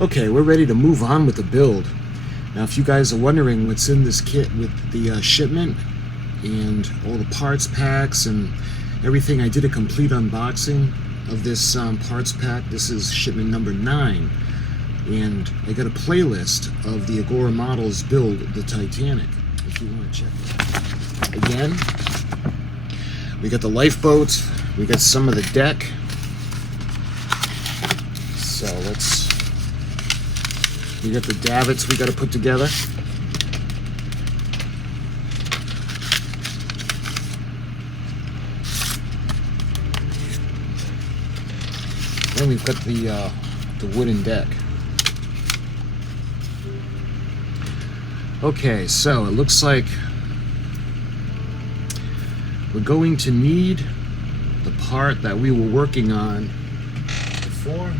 Okay, we're ready to move on with the build. Now, if you guys are wondering what's in this kit with the shipment and all the parts packs and everything, I did a complete unboxing of this parts pack. This is shipment number 9, and I got a playlist of the AGORA models build the Titanic, if you want to check it out. Again, we got the lifeboat, we got some of the deck. So we got the davits we got to put together. Then we've got the wooden deck. Okay, so it looks like we're going to need the part that we were working on before.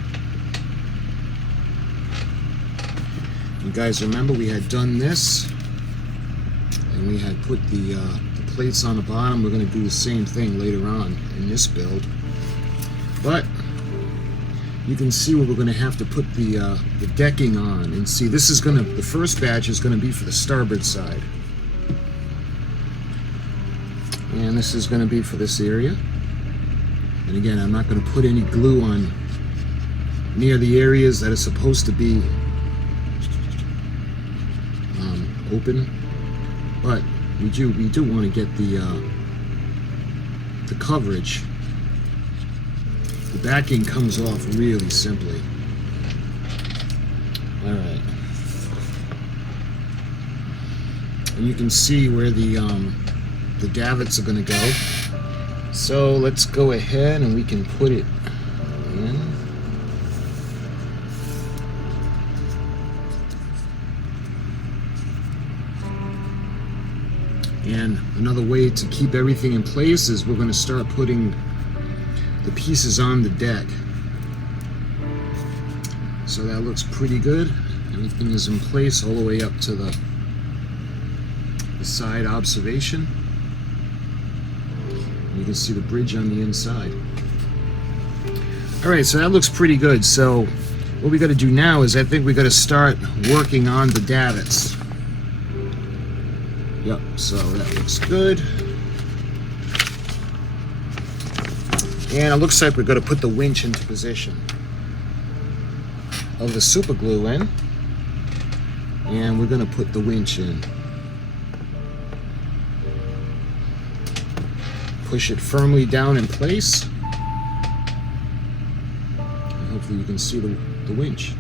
You guys remember we had done this and we had put the plates on the bottom. We're going to do the same thing later on in this build, but you can see where we're going to have to put the decking on. And see, this is going to, the first batch is going to be for the starboard side, and this is going to be for this area. And again, I'm not going to put any glue on near the areas that are supposed to be open, but we do want to get the coverage. The backing comes off really simply. All right, and you can see where the davits are going to go. So let's go ahead and we can put it in. And another way to keep everything in place is we're going to start putting the pieces on the deck. So that looks pretty good. Everything is in place all the way up to the side observation. You can see the bridge on the inside. Alright, so that looks pretty good. So what we got to do now is I think we got to start working on the davits. Yep, so that looks good. And it looks like we're going to put the winch into position of the super glue in. And we're going to put the winch in. Push it firmly down in place. And hopefully you can see the winch.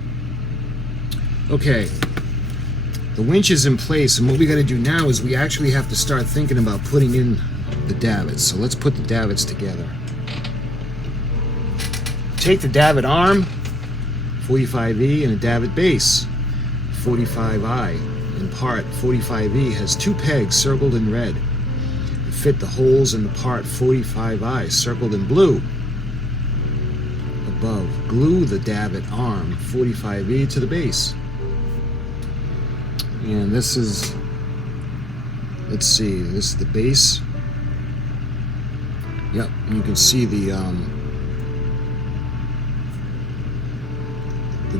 Okay. The winch is in place, and what we got to do now is we actually have to start thinking about putting in the davits. So let's put the davits together. Take the davit arm, 45E, and a davit base, 45I. In part, 45E has 2 pegs circled in red to fit the holes in the part 45I circled in blue. Above, glue the davit arm, 45E, to the base. And this is, let's see, this is the base. Yep, and you can see the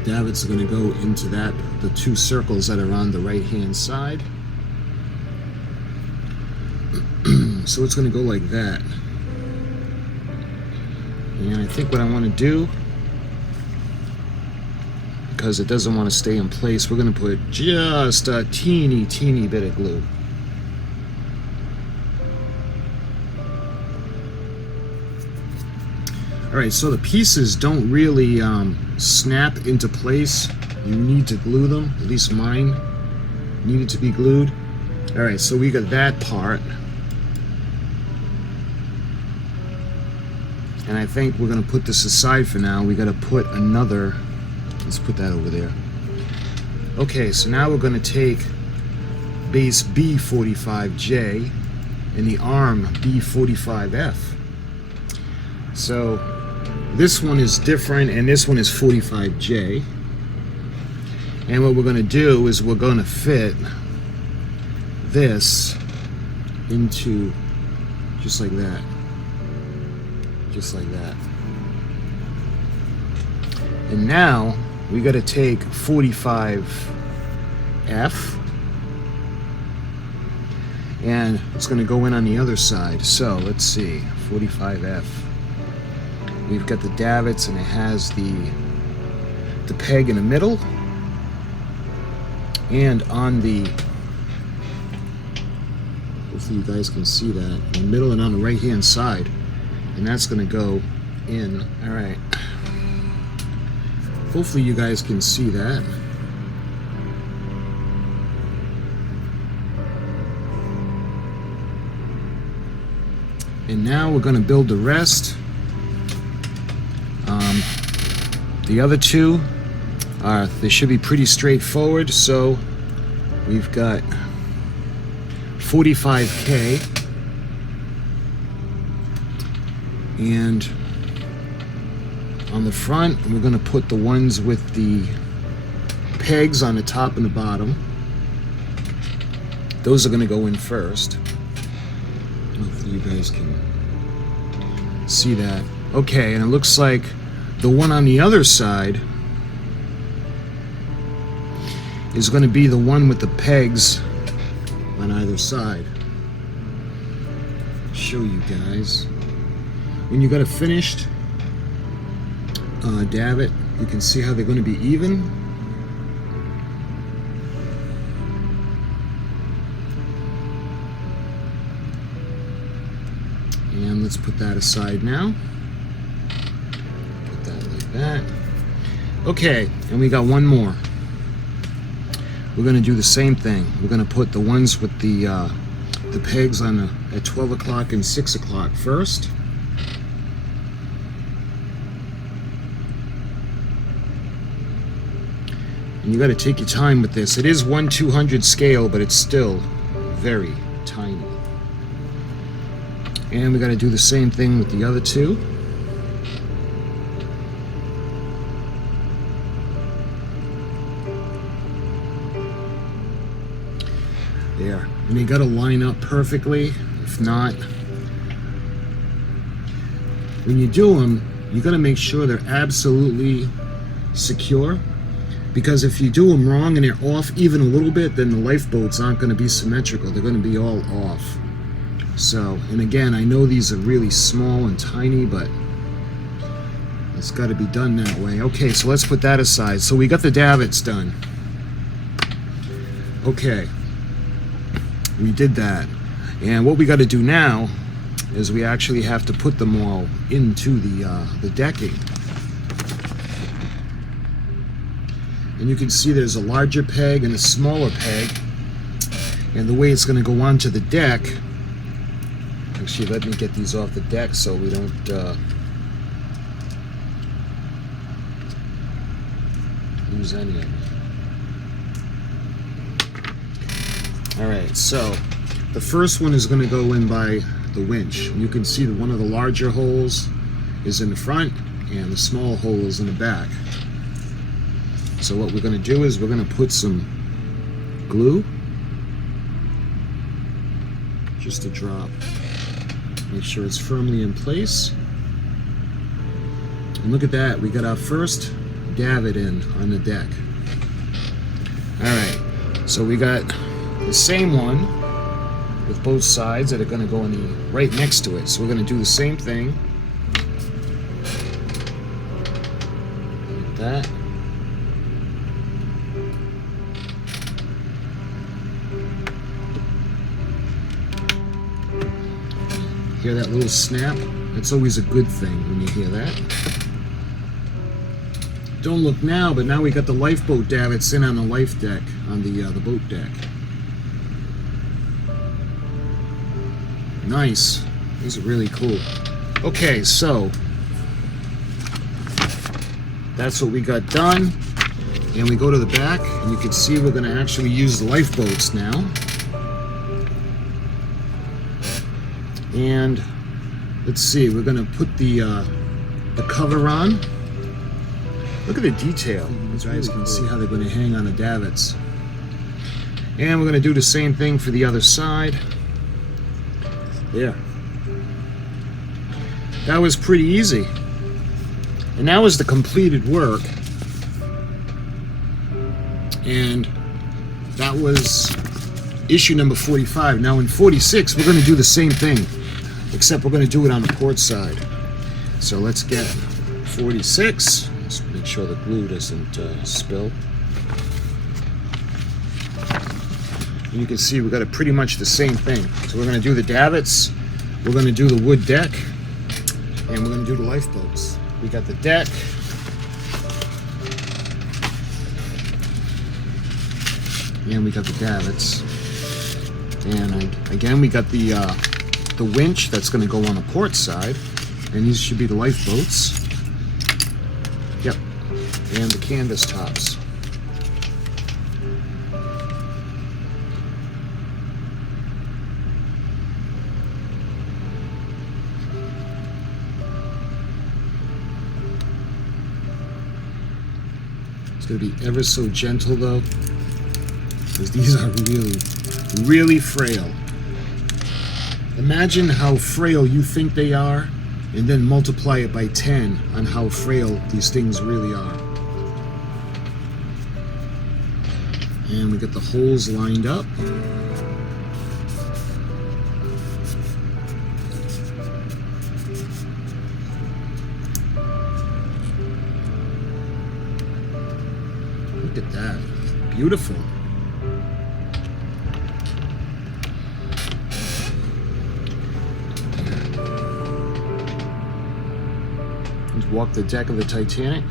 davits are going to go into that, the 2 circles that are on the right hand side. So it's going to go like that. And I think what I want to do, because it doesn't want to stay in place, we're going to put just a teeny bit of glue. Alright, so the pieces don't really snap into place. You need to glue them. At least mine needed to be glued. Alright, so we got that part. And I think we're going to put this aside for now. We got to put another. Let's put that over there. Okay, so now we're going to take base B45J and the arm B45F. So this one is different and this one is 45J. And what we're going to do is we're going to fit this into just like that. Just like that. And now we got to take 45F, and it's going to go in on the other side. So let's see, 45F. We've got the davits, and it has the peg in the middle, and on the, hopefully you guys can see that, in the middle and on the right hand side, and that's going to go in. All right, hopefully you guys can see that. And now we're going to build the rest. The other two they should be pretty straightforward. So we've got 45K, and on the front we're going to put the ones with the pegs on the top and the bottom. Those are going to go in first. Hopefully you guys can see that. Okay, and it looks like the one on the other side is going to be the one with the pegs on either side. I'll show you guys. When you got a finished davit, you can see how they're going to be even. And let's put that aside now. Put that like that. Okay, and we got one more. We're going to do the same thing. We're going to put the ones with the pegs on at 12 o'clock and 6 o'clock first. And you got to take your time with this. It is 1/200 scale, but it's still very tiny. And we got to do the same thing with the other two. There. And you got to line up perfectly. If not, when you do them, you got to make sure they're absolutely secure. Because if you do them wrong and they're off even a little bit, then the lifeboats aren't going to be symmetrical. They're going to be all off. So, and again, I know these are really small and tiny, but it's got to be done that way. Okay, so let's put that aside. So we got the davits done. Okay, we did that. And what we got to do now is we actually have to put them all into the decking. And you can see there's a larger peg and a smaller peg. And the way it's going to go onto the deck, actually let me get these off the deck so we don't lose any of them. Alright, so the first one is going to go in by the winch. And you can see that one of the larger holes is in the front and the small hole is in the back. So what we're going to do is we're going to put some glue, just a drop. Make sure it's firmly in place. And look at that, we got our first davit in on the deck. Alright, so we got the same one with both sides that are going to go in the right next to it. So we're going to do the same thing. Like that. Hear that little snap? That's always a good thing when you hear that. Don't look now, but now we got the lifeboat davits in on the life deck, on the boat deck. Nice. These are really cool. Okay, so that's what we got done. And we go to the back, and you can see we're going to actually use the lifeboats now. And let's see, we're going to put the cover on. Look at the detail. You guys can see how they're going to hang on the davits. And we're going to do the same thing for the other side. There. That was pretty easy. And that was the completed work. And that was issue number 45. Now in 46, we're going to do the same thing, except we're going to do it on the port side. So let's get 46. Let's make sure the glue doesn't spill. And you can see we got it pretty much the same thing. So we're going to do the davits, we're going to do the wood deck, and we're going to do the lifeboats. We got the deck. And we got the davits. And again, we got the winch that's going to go on the port side. And these should be the lifeboats. Yep. And the canvas tops. It's going to be ever so gentle though, because these are really frail. Imagine how frail you think they are, and then multiply it by 10 on how frail these things really are. And we got the holes lined up. Look at that. Beautiful. Walk the deck of the Titanic.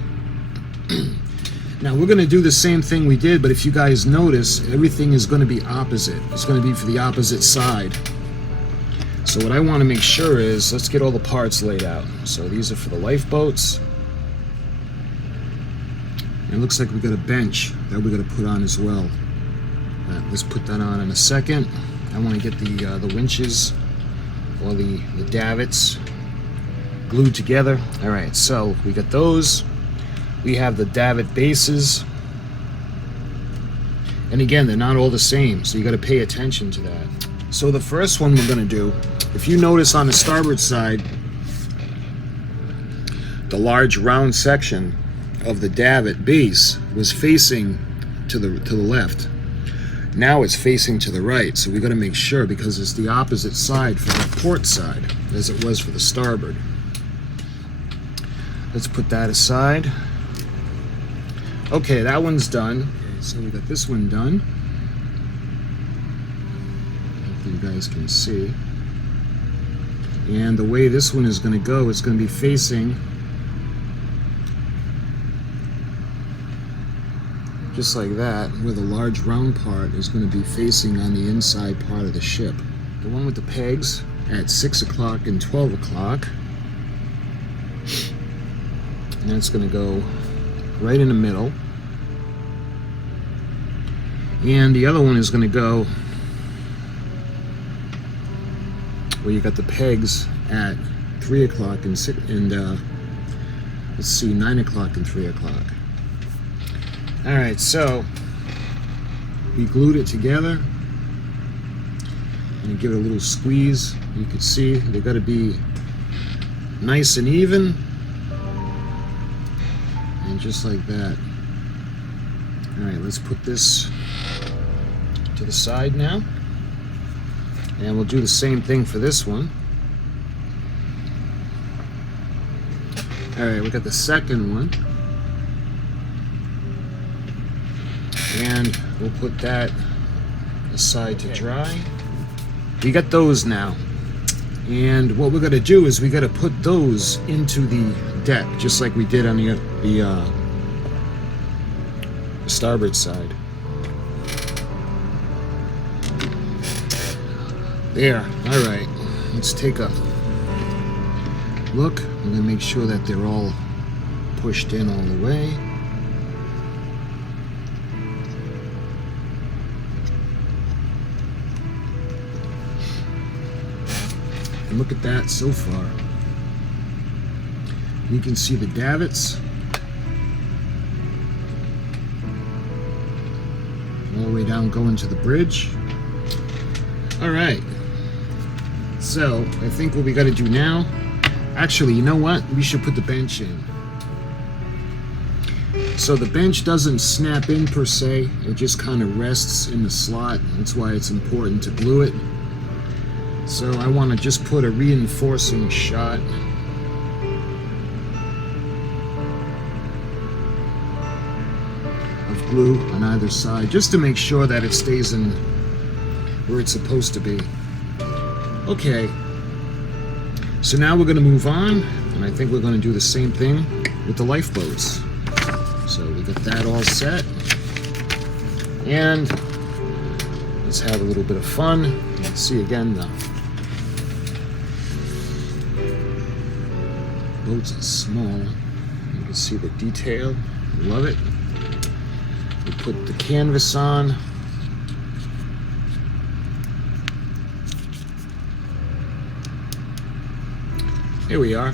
Now we're going to do the same thing we did, but if you guys notice, everything is going to be opposite. It's going to be for the opposite side. So what I want to make sure is, let's get all the parts laid out. So these are for the lifeboats. And it looks like we got a bench that we're going to put on as well. Let's put that on in a second. I want to get the winches, or the davits, glued together. All right, so we got those. We have the davit bases, and again, they're not all the same, so you got to pay attention to that. So the first one we're going to do, if you notice on the starboard side, the large round section of the davit base was facing to the left. Now it's facing to the right, so we got to make sure, because it's the opposite side for the port side as it was for the starboard. Let's put that aside. Okay, that one's done. Okay, so we got this one done. Hopefully you guys can see. And the way this one is going to go, it's going to be facing just like that, where the large round part is going to be facing on the inside part of the ship. The one with the pegs at 6 o'clock and 12 o'clock. And that's going to go right in the middle. And the other one is going to go where you got the pegs at 3 o'clock and let's see, 9 o'clock and 3 o'clock. Alright, so we glued it together and give it a little squeeze. You can see they got to be nice and even. And just like that. Alright, let's put this to the side now. And we'll do the same thing for this one. Alright, we got the second one. And we'll put that aside to dry. We got those now. And what we're going to do is we got to put those into the deck, just like we did on the starboard side. There. All right. Let's take a look. I'm going to make sure that they're all pushed in all the way. And look at that so far. You can see the davits all the way down going to the bridge. All right. So I think what we got to do now, actually, you know what? We should put the bench in. So the bench doesn't snap in per se, it just kind of rests in the slot. That's why it's important to glue it. So I want to just put a reinforcing shot. Of glue on either side, just to make sure that it stays in where it's supposed to be. Okay, so now we're going to move on, and I think we're going to do the same thing with the lifeboats. So we got that all set, and let's have a little bit of fun. You can see again the boats are small. You can see the detail. Love it. We put the canvas on. Here we are.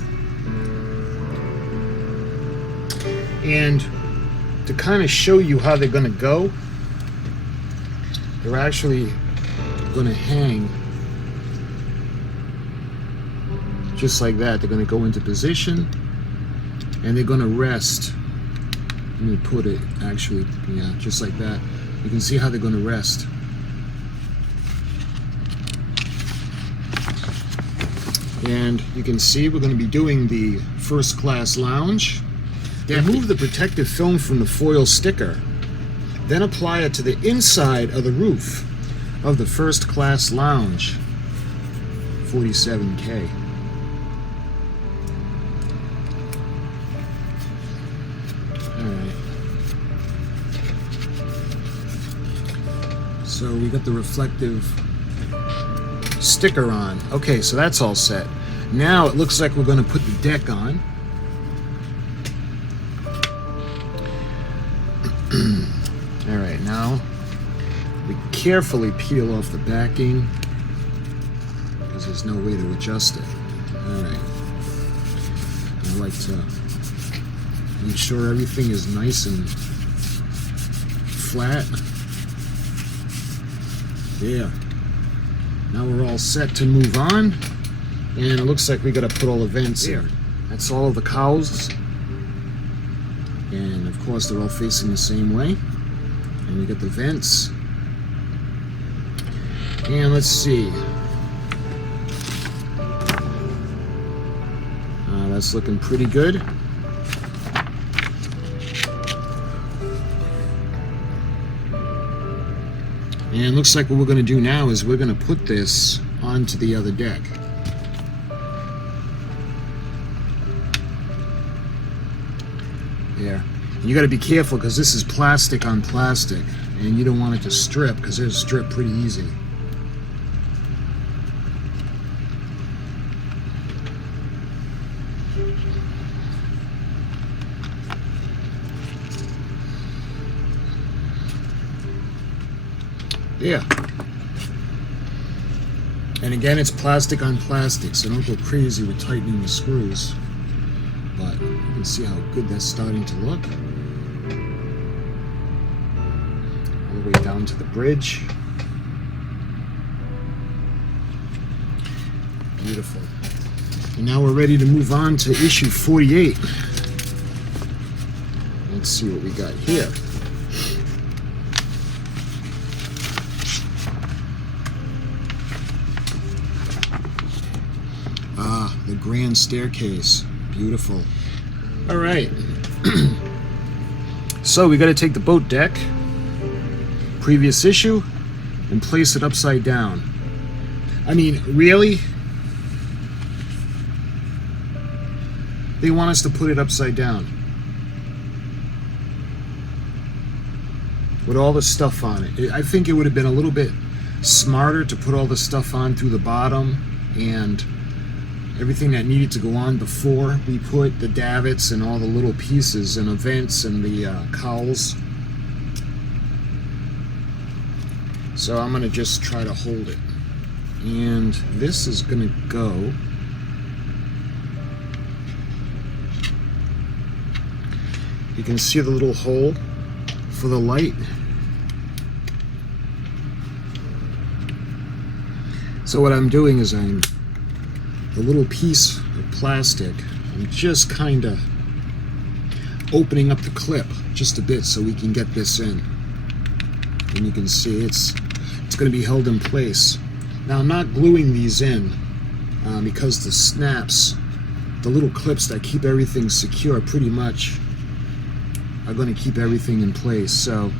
And to kind of show you how they're going to go, they're actually going to hang just like that. They're going to go into position and they're going to rest. Let me put it actually, yeah, just like that. You can see how they're going to rest. And you can see we're going to be doing the first class lounge. Remove the protective film from the foil sticker, then apply it to the inside of the roof of the first class lounge, 47K. Alright. So we got the reflective sticker on. Okay, so that's all set. Now it looks like we're going to put the deck on. Alright, now we carefully peel off the backing because there's no way to adjust it. Alright. I like to make sure everything is nice and flat. Yeah. Now we're all set to move on. And it looks like we gotta put all the vents here. That's all of the cowls. And of course they're all facing the same way. And we got the vents. And let's see. That's looking pretty good. And it looks like what we're going to do now is we're going to put this onto the other deck. There. And you got to be careful because this is plastic on plastic, and you don't want it to strip because it'll strip pretty easy. Yeah. And again, it's plastic on plastic, so don't go crazy with tightening the screws. But you can see how good that's starting to look. All the way down to the bridge. Beautiful. And now we're ready to move on to issue 48. Let's see what we got here. The grand staircase. Beautiful. All right. So we got to take the boat deck, previous issue, and place it upside down. I mean, really? They want us to put it upside down with all the stuff on it. I think it would have been a little bit smarter to put all the stuff on through the bottom and everything that needed to go on before we put the davits and all the little pieces and the vents and the cowls. So I'm going to just try to hold it. And this is going to go you can see the little hole for the light. So what I'm doing is the little piece of plastic, I'm just kind of opening up the clip just a bit so we can get this in. And you can see it's going to be held in place. Now I'm not gluing these in because the snaps, the little clips that keep everything secure pretty much are going to keep everything in place. So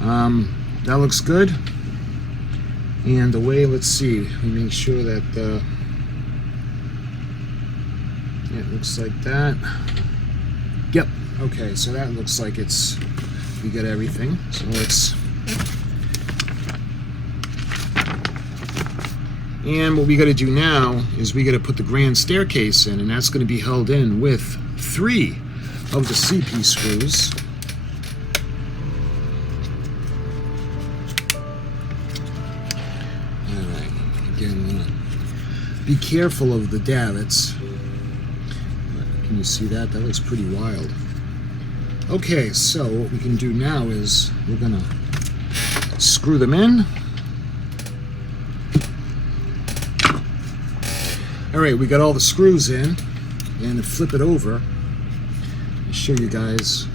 that looks good. And the way, let's see, we make sure that it looks like that. Yep. Okay, so that looks like we got everything. So let's. And what we got to do now is we got to put the grand staircase in, and that's going to be held in with 3 of the CP screws. Alright, again, be careful of the davits. Can you see that? That looks pretty wild. Okay, so what we can do now is we're going to screw them in. Alright, we got all the screws in, and to flip it over and show you guys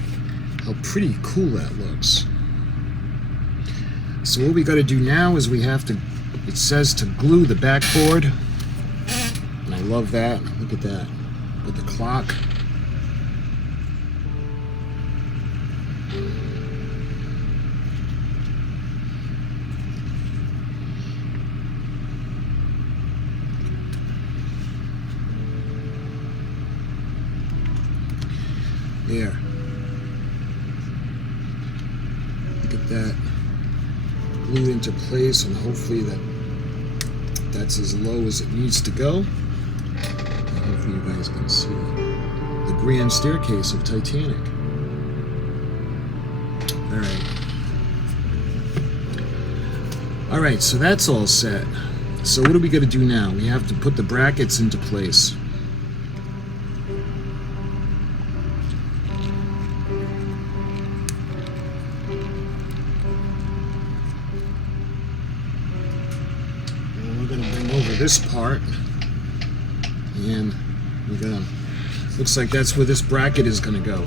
how pretty cool that looks. So what we got to do now is we have to, it says to glue the backboard, and I love that. Look at that, with the clock. There. Look at that. Glued into place, and hopefully that's as low as it needs to go. And hopefully you guys can see the grand staircase of Titanic. Alright, so that's all set. So what do we got to do now? We have to put the brackets into place. This part, and we're gonna, looks like that's where this bracket is gonna go.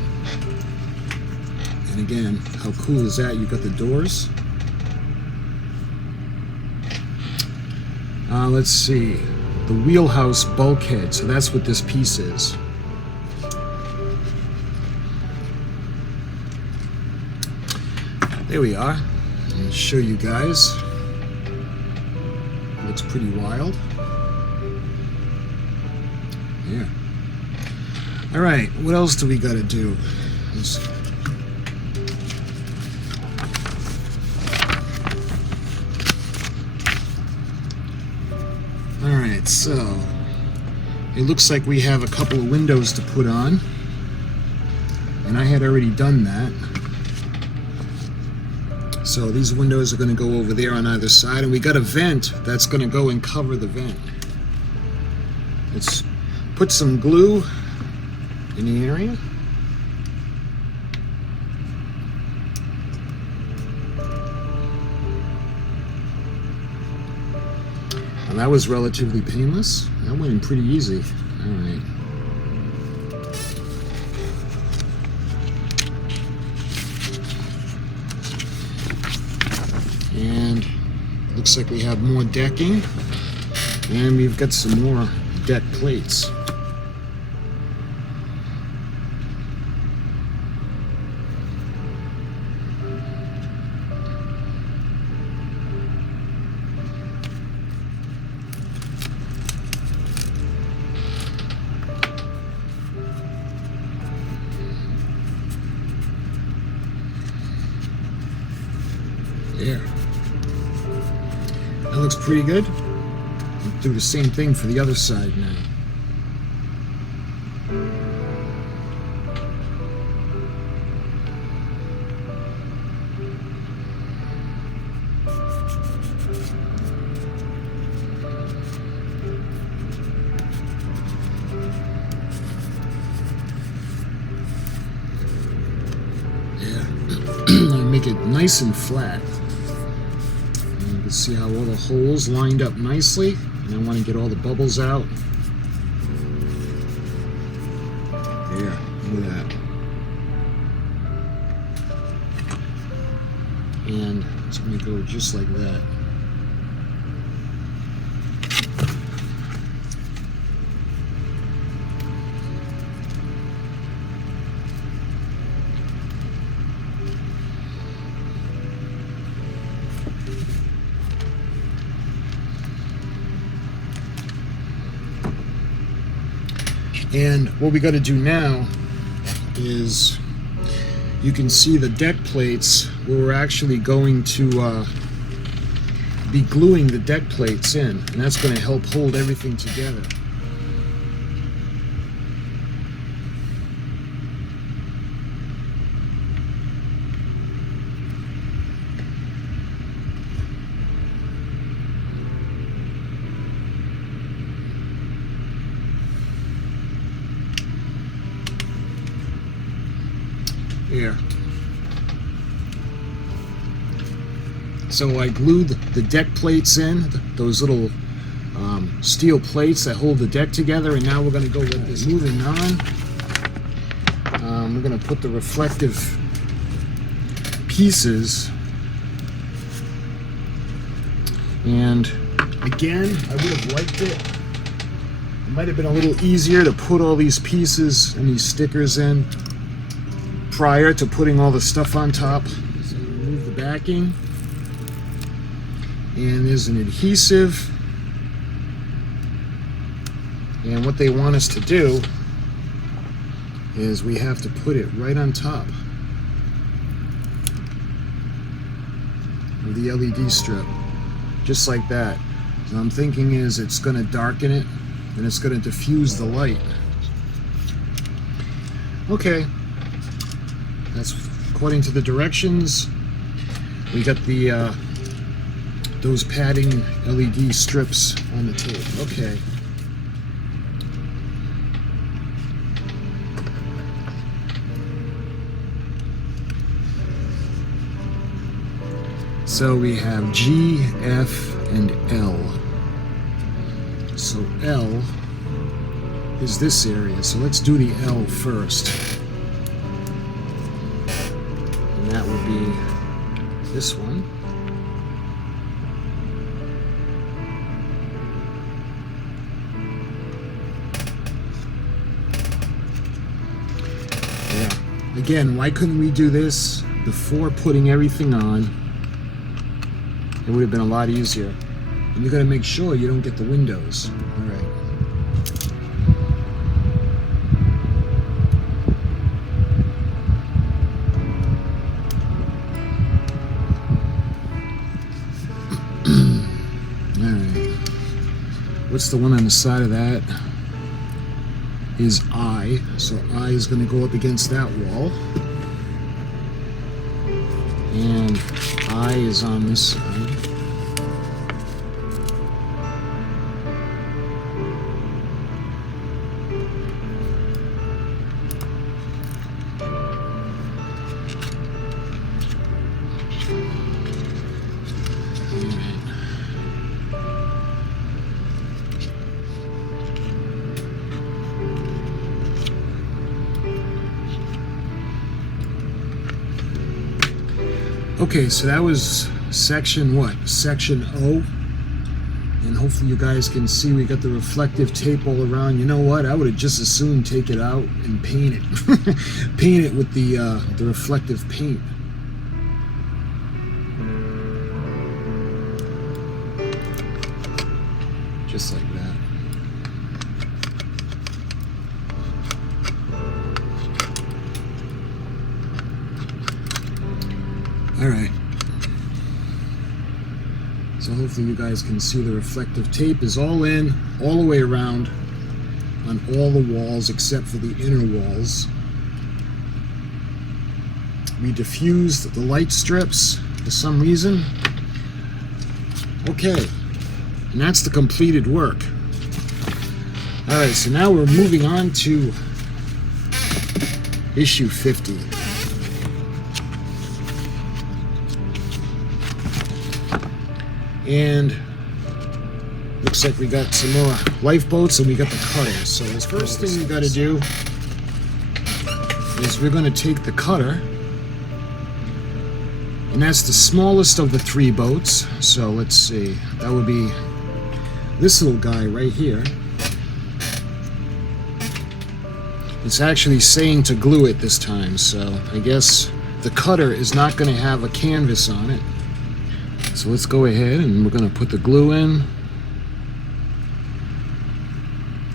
And again, how cool is that? You got the doors. Let's see, the wheelhouse bulkhead. So that's what this piece is. There we are. I'll show you guys. Looks pretty wild. Yeah. Alright, what else do we gotta do? Alright, so it looks like we have a couple of windows to put on, and I had already done that. So these windows are going to go over there on either side, and we got a vent that's going to go and cover the vent. Let's put some glue in the area. And that was relatively painless. That went in pretty easy. All right. And looks like we have more decking, and we've got some more deck plates. There. That looks pretty good. We'll do the same thing for the other side now. Yeah. Make it nice and flat. You can see how all the holes lined up nicely, and I want to get all the bubbles out. Yeah, look at that. and it's going to go just like that. And what we got to do now is, you can see the deck plates where we're actually going to be gluing the deck plates in, and that's going to help hold everything together. Here. So I glued the deck plates in, those little steel plates that hold the deck together, and now we're going to go with this. Moving on, we're going to put the reflective pieces, and again, I would have liked it. It might have been a little easier to put all these pieces and these stickers in prior to putting all the stuff on top. So remove the backing, and there's an adhesive, and what they want us to do is we have to put it right on top of the LED strip, just like that. So I'm thinking is it's going to darken it and it's going to diffuse the light. Okay. That's according to the directions. We got the those padding LED strips on the tape. Okay. So we have G, F, and L. So L is this area. So let's do the L first. That would be this one. Yeah. Again, why couldn't we do this before putting everything on? It would have been a lot easier. And you got to make sure you don't get the windows. All right. What's the one on the side of that? Is I. So I is going to go up against that wall. And I is on this side. Okay, so that was section what? Section O. And hopefully you guys can see we got the reflective tape all around. You know what? I would have just as soon take it out and paint it. Paint it with the reflective paint. Just like that. Alright, so hopefully you guys can see the reflective tape is all in, all the way around, on all the walls except for the inner walls. We diffused the light strips for some reason. Okay, and that's the completed work. Alright, so now we're moving on to issue 50. And looks like we got some more lifeboats and we got the cutters. So the first thing we got to do is we're going to take the cutter And that's the smallest of the 3 boats. So let's see, that would be this little guy right here. It's actually saying to glue it this time, so I guess the cutter is not going to have a canvas on it. So let's go ahead and we're going to put the glue in.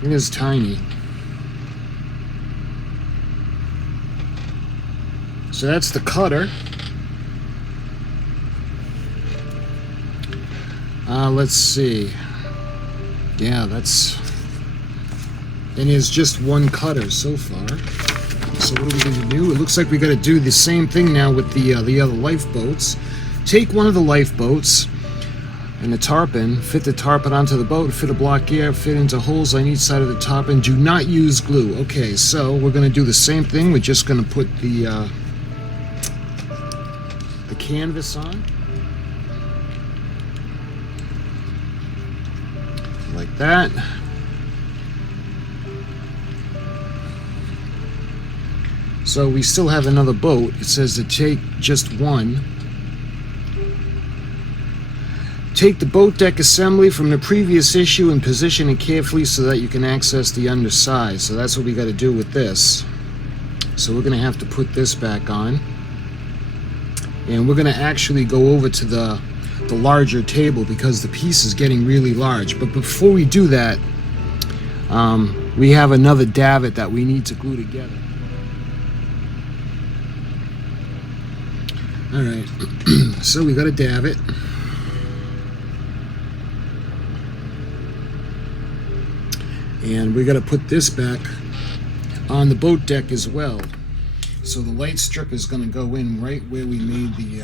It is tiny. So that's the cutter. Let's see. Yeah, that's... And it's just one cutter so far. So what are we going to do? It looks like we got to do the same thing now with the other lifeboats. Take one of the lifeboats and the tarpon, fit the tarpon onto the boat, fit a block gear, fit into holes on each side of the tarpon. Do not use glue. Okay, so we're going to do the same thing. We're just going to put the canvas on. Like that. So we still have another boat. It says to take just one. Take the boat deck assembly from the previous issue and position it carefully so that you can access the underside. So that's what we got to do with this. So we're going to have to put this back on. And we're going to actually go over to the larger table because the piece is getting really large. But before we do that, we have another davit that we need to glue together. Alright, so we got a davit. And we got to put this back on the boat deck as well. So the light strip is going to go in right where we made the,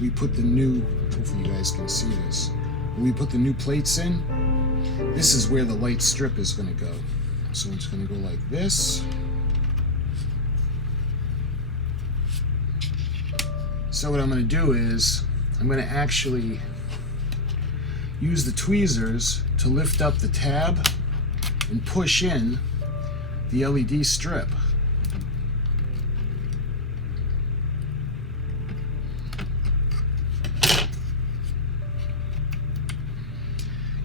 we put the new, hopefully you guys can see this. When we put the new plates in, this is where the light strip is going to go. So it's going to go like this. So what I'm going to do is, I'm going to actually use the tweezers to lift up the tab and push in the LED strip.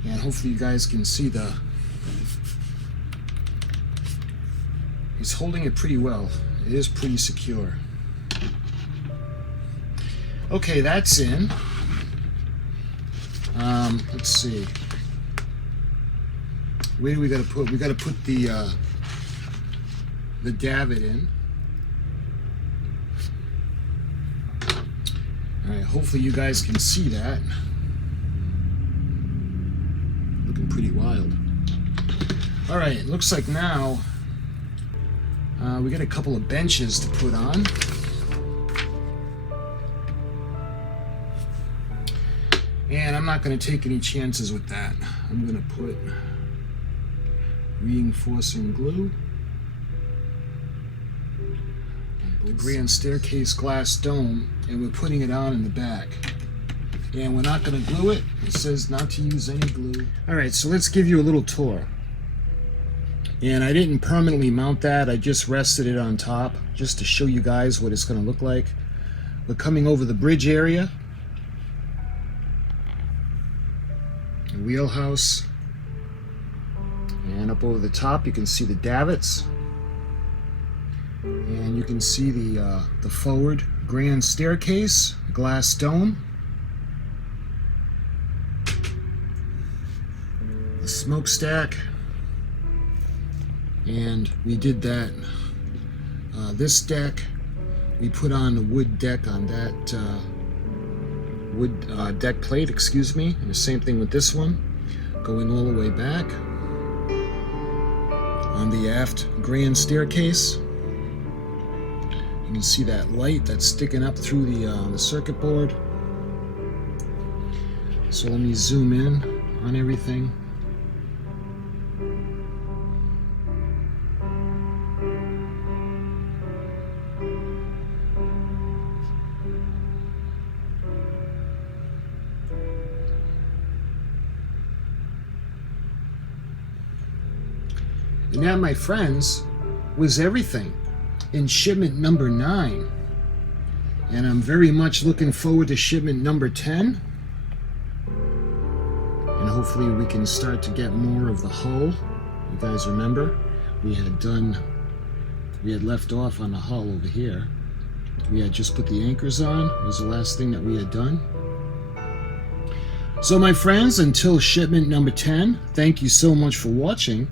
And hopefully you guys can see he's holding it pretty well. It is pretty secure. Okay, that's in. Let's see. Where do we got to put? We got to put the davit in. All right. Hopefully you guys can see that. Looking pretty wild. All right. It looks like now we got a couple of benches to put on. And I'm not going to take any chances with that. I'm going to put reinforcing glue on the grand staircase glass dome, and we're putting it on in the back. And we're not going to glue it. It says not to use any glue. Alright, so let's give you a little tour. And I didn't permanently mount that. I just rested it on top just to show you guys what it's going to look like. We're coming over the bridge area. Wheelhouse, and up over the top you can see the davits, and you can see the forward grand staircase glass dome, the smokestack, and we did that. This deck we put on the wood deck on that wood deck plate, excuse me, and the same thing with this one, going all the way back on the aft grand staircase. You can see that light that's sticking up through the circuit board. So let me zoom in on everything. And that, my friends, was everything in shipment number 9. And I'm very much looking forward to shipment number 10. And hopefully we can start to get more of the hull. You guys remember? We had left off on the hull over here. We had just put the anchors on. It was the last thing that we had done. So my friends, until shipment number 10, thank you so much for watching.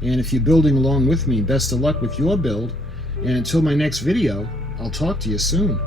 And if you're building along with me, best of luck with your build. And until my next video, I'll talk to you soon.